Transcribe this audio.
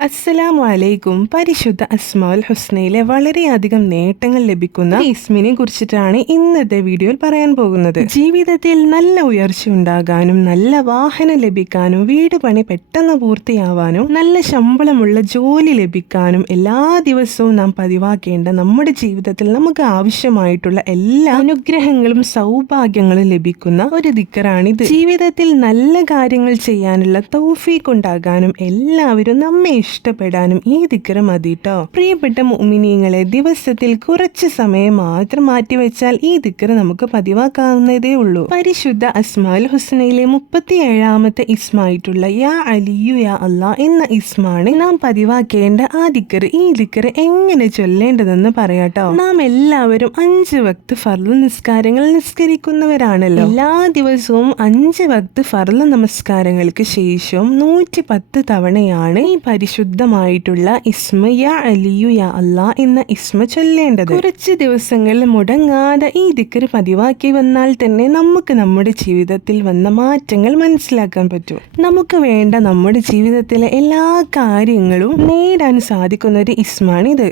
അസ്സലാമു അലൈക്കും. പരിശുദ്ധ അസ്മാഉൽ ഹുസ്നയിലെ വളരെയധികം നേട്ടങ്ങൾ ലഭിക്കുന്ന ഇസ്മിനെ കുറിച്ചിട്ടാണ് ഇന്നത്തെ വീഡിയോയിൽ പറയാൻ പോകുന്നത്. ജീവിതത്തിൽ നല്ല ഉയർച്ച ഉണ്ടാകാനും, നല്ല വാഹനം ലഭിക്കാനും, വീട് പണി പെട്ടെന്ന് പൂർത്തിയാവാനും, നല്ല ശമ്പളമുള്ള ജോലി ലഭിക്കാനും, എല്ലാ ദിവസവും നാം പതിവാക്കേണ്ട നമ്മുടെ ജീവിതത്തിൽ നമുക്ക് ആവശ്യമായിട്ടുള്ള എല്ലാ അനുഗ്രഹങ്ങളും സൗഭാഗ്യങ്ങളും ലഭിക്കുന്ന ഒരു ദിക്റാണിത്. ജീവിതത്തിൽ നല്ല കാര്യങ്ങൾ ചെയ്യാനുള്ള തൗഫീഖ് ഉണ്ടാകാനും എല്ലാവരും നമ്മെ ഇഷ്ടപ്പെടാനും ഈ ദിക്ർ മതിട്ടോ. പ്രിയപ്പെട്ട മുഅ്മിനീങ്ങളെ, ദിവസത്തിൽ കുറച്ച് സമയം മാത്രം മാറ്റിവെച്ചാൽ ഈ ദിക്ർ നമുക്ക് പതിവാക്കാവുന്നതേ ഉള്ളൂ. പരിശുദ്ധ അസ്മാഉൽ ഹുസ്നയിലെ 37ാമത്തെ ഇസ്മായിട്ടുള്ള യാ അലിയു യാ അല്ലാ എന്ന ഇസ്മാണ് നാം പതിവാക്കേണ്ട ആ ദിക്ർ. ഈ ദിക്ർ എങ്ങനെ ചൊല്ലേണ്ടതെന്ന് പറയാട്ടോ. നാം എല്ലാവരും 5 വക്ത് ഫർള് നിസ്കാരങ്ങൾ നിസ്കരിക്കുന്നവരാണല്ലോ. എല്ലാ ദിവസവും 5 വക്ത് ഫർള് നമസ്കാരങ്ങൾക്ക് ശേഷം 110 തവണയാണ് ഈ പരിശുദ്ധമായിട്ടുള്ള ഇസ്മ യാ അലിയു യാ അല്ലാ എന്ന ഇസ്മ ചൊല്ലേണ്ടത്. കുറച്ച് ദിവസങ്ങളിൽ മുടങ്ങാതെ ഈ ദിക്ർ പതിവാക്കി വന്നാൽ തന്നെ നമുക്ക് നമ്മുടെ ജീവിതത്തിൽ വന്ന മാറ്റങ്ങൾ മനസ്സിലാക്കാൻ പറ്റും. നമുക്ക് വേണ്ട നമ്മുടെ ജീവിതത്തിലെ എല്ലാ കാര്യങ്ങളും നേടാൻ സാധിക്കുന്ന ഒരു ഇസ്മാണിത്.